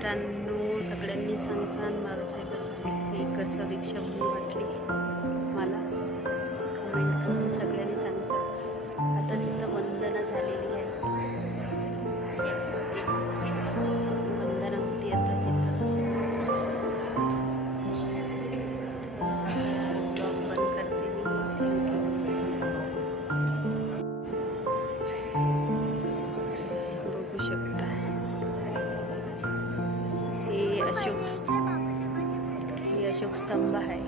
मित्रांनो, सगळ्यांनी सांगसान बाबासाहेबाची हे कसं दीक्षाभूमी वाटली मला कमेंट करून सगळ्यांनी सांगसान। आता तिथं वंदना झालेली आहे, वंदना होती आता तिथं। ब्लॉग बंद करते मी। थँक्यू। बघू शकता हे अशोक स्तंभ आहे।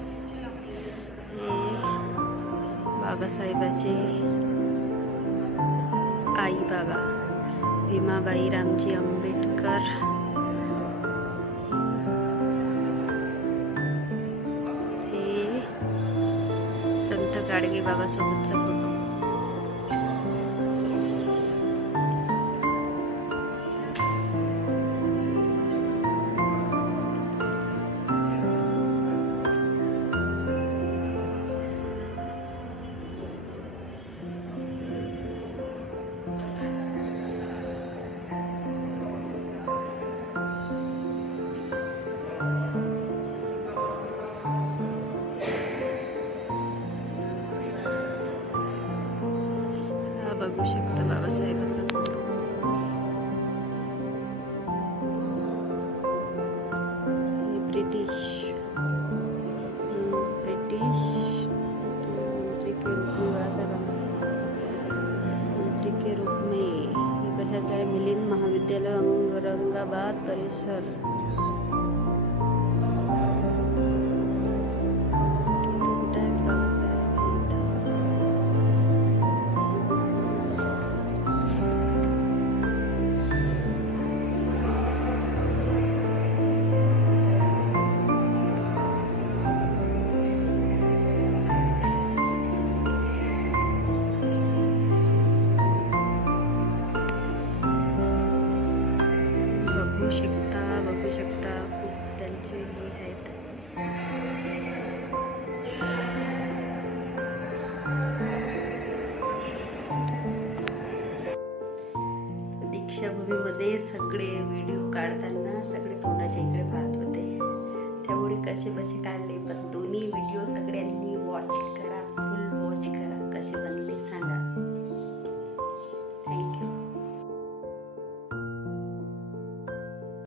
हे बाबासाहेबाचे आई बाबा भीमाबाई रामजी आंबेडकर। हे संत गाडगे बाबा सोबतचा फोटो। बघू शकता बाबासाहेबाचा फोटो। ब्रिटिश मंत्री के रूप में बाबासाहेब मंत्री के रूप में ये कशाचा आहे? मिलिंद महाविद्यालय औरंगाबाद परिसर। बघू शकता खूप त्यांचे हे आहेत। दीक्षाभूमीमध्ये सगळे व्हिडिओ काढताना सगळे तोंडाच्या इकडे पाहत होते, त्यामुळे कसे बसे काढले। पण दोन्ही व्हिडिओ सगळ्यांनी वॉच करा, फुल वॉच करा, कसे बनले सांगा।